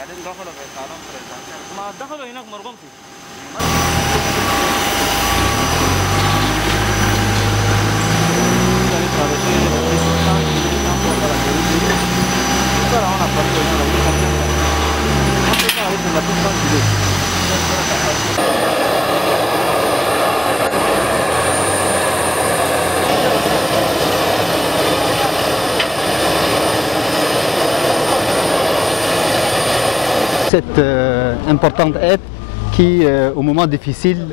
بعدين دخلوا في قانون بريزنتيال. ما دخلوا هناك مرغمتي. Cette importante aide qui, au moment difficile,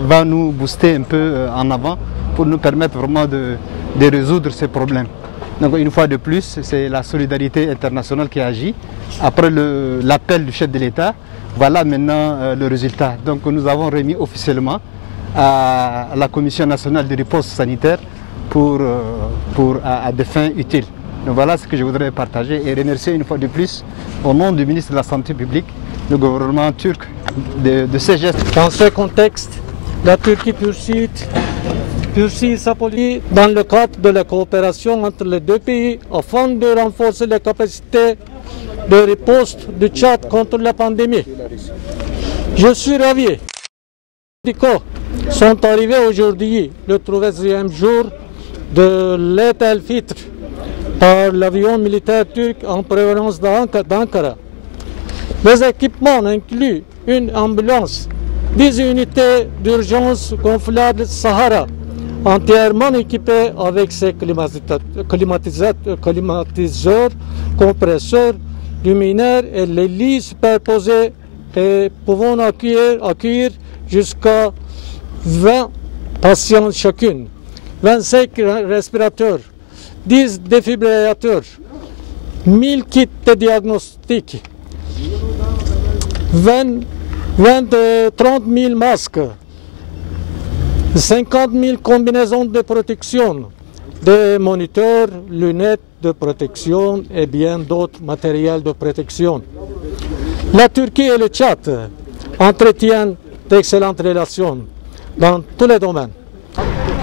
va nous booster un peu en avant pour nous permettre vraiment de résoudre ces problèmes. Donc une fois de plus, c'est la solidarité internationale qui agit. Après l'appel du chef de l'État, voilà maintenant le résultat. Donc nous avons remis officiellement à la Commission nationale de riposte sanitaire à des fins utiles. Donc voilà ce que je voudrais partager et remercier une fois de plus, au nom du ministre de la Santé publique, le gouvernement turc de ces gestes. Dans ce contexte, la Turquie poursuit sa politique dans le cadre de la coopération entre les deux pays afin de renforcer les capacités de riposte du Tchad contre la pandémie. Je suis ravi. Les médicaux sont arrivés aujourd'hui, le 13e jour de l'Eid al-Fitr, par l'avion militaire turc en provenance d'Ankara. Les équipements incluent une ambulance, 10 unités d'urgence gonflables Sahara, entièrement équipées avec ses climatiseurs, compresseurs, luminaires et les lits superposés et pouvant accueillir jusqu'à 20 patients chacune, 25 respirateurs, 10 défibrillateurs, 1000 kits de diagnostic, 30 000 masques, 50 000 combinaisons de protection, des moniteurs, lunettes de protection et bien d'autres matériels de protection. La Turquie et le Tchad entretiennent d'excellentes relations dans tous les domaines.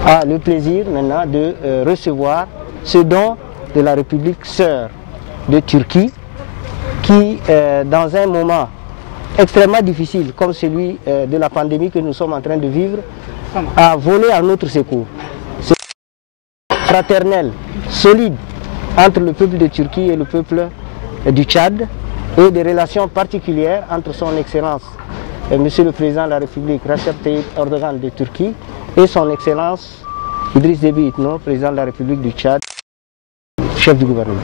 A le plaisir maintenant de recevoir ce don de la République sœur de Turquie qui, dans un moment extrêmement difficile comme celui de la pandémie que nous sommes en train de vivre, a volé à notre secours. C'est fraternel, solide entre le peuple de Turquie et le peuple du Tchad et des relations particulières entre son Excellence Monsieur le Président de la République Recep Tayyip Erdogan de Turquie et son Excellence Idriss Déby Itno, Président de la République du Tchad, chef du gouvernement.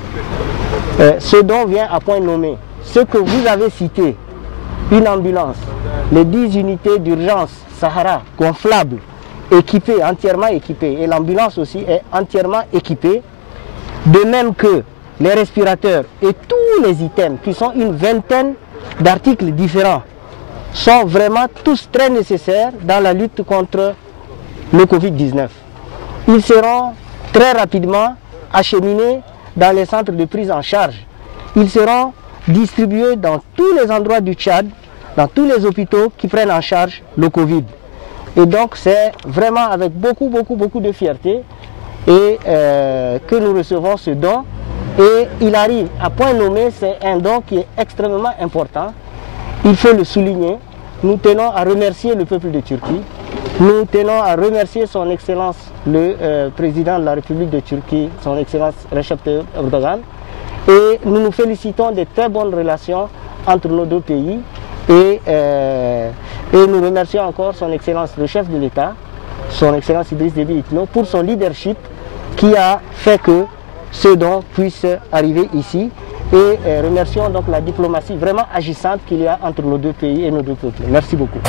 Ce don vient à point nommé. Ce que vous avez cité, une ambulance, les 10 unités d'urgence Sahara gonflables, équipées, entièrement équipées, et l'ambulance aussi est entièrement équipée, de même que les respirateurs et tous les items, qui sont une vingtaine d'articles différents, sont vraiment tous très nécessaires dans la lutte contre le Covid-19. Ils seront très rapidement acheminés dans les centres de prise en charge. Ils seront distribués dans tous les endroits du Tchad, dans tous les hôpitaux qui prennent en charge le Covid. Et donc c'est vraiment avec beaucoup de fierté que nous recevons ce don. Et il arrive à point nommé, c'est un don qui est extrêmement important. Il faut le souligner. Nous tenons à remercier le peuple de Turquie. Nous tenons à remercier son Excellence le Président de la République de Turquie, son Excellence Recep Tayyip Erdogan. Et nous nous félicitons des très bonnes relations entre nos deux pays. Et nous remercions encore son Excellence le chef de l'État, son Excellence Idriss Déby Itno, pour son leadership qui a fait que ce don puisse arriver ici. Et remercions donc la diplomatie vraiment agissante qu'il y a entre nos deux pays et nos deux peuples. Merci beaucoup.